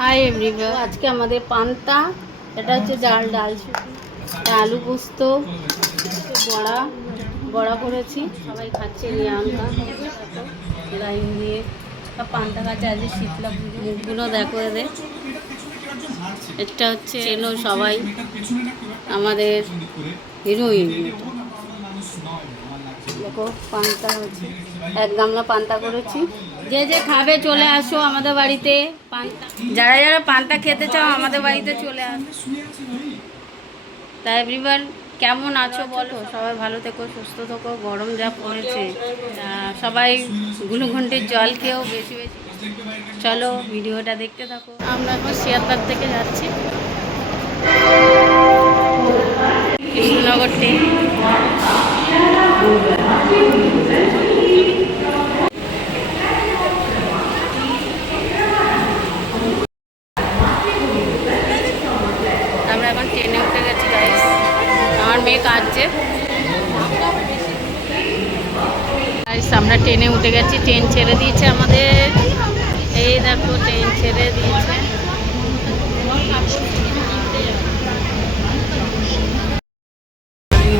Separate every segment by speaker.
Speaker 1: Hi everyone আজকে আমাদের পান্তা, এটা হচ্ছে ডাল ডাল আলু পোস্ত, বড়া বড়া করেছি। সবাই খাচ্ছে রিয়াঙ্কা লাইন দিয়ে পান্তা খাচ্ছে। আজকে শীতলা মুখগুলো দেখো এদের। এটা হচ্ছে চেনো সবাই, আমাদের হিরোইন। দেখো, পান্তা হচ্ছে। এক গামলা পান্তা করেছি। যে যে খাবে চলে আসো আমাদের বাড়িতে। যারা যারা পান্তা খেতে চাও আমাদের বাড়িতে চলে আসো। তা এভরিওয়ান কেমন আছো বলো? সবাই ভালো থেকো, সুস্থ থেকো, গরম যা পড়েছে। সবাই গুনুঘন্টির জল খেয়েও বেশি বেশি। চলো ভিডিওটা দেখতে থাকো। আমরা এখন শিয়ালদার থেকে যাচ্ছি। কৃষ্ণনগর ট্রেন আমরা এখন ট্রেনে উঠে গেছি গাইস কাঁদছে গাইস আমরা ট্রেনে উঠে গেছি ট্রেন ছেড়ে দিয়েছে আমাদের। এই দেখো ট্রেন ছেড়ে দিয়েছে।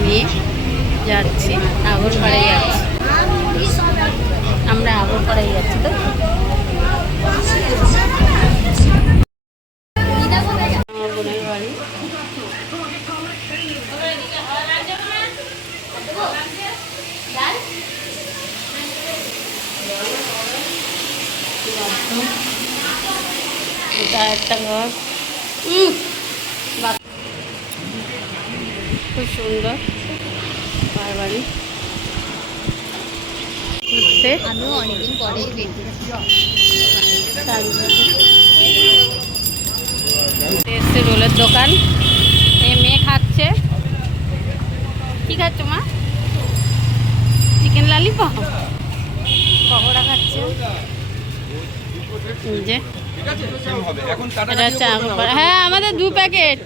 Speaker 1: নিয়ে যাচ্ছি আগরপাড়ায় যাচ্ছি। আমরা আগরপাড়ায় যাচ্ছি তো। এটা একটা ঘর। খুব সুন্দর। পার বাড়ি ঘুরতে।
Speaker 2: আমিও অনেকদিন
Speaker 1: এসছে। রোলের দোকান। এই মেয়ে খাচ্ছে। কি খাচ্ছ মা? চিকেন লালিপপ পকোড়া খাচ্ছে এই যে হ্যাঁ আমাদের দু প্যাকেট।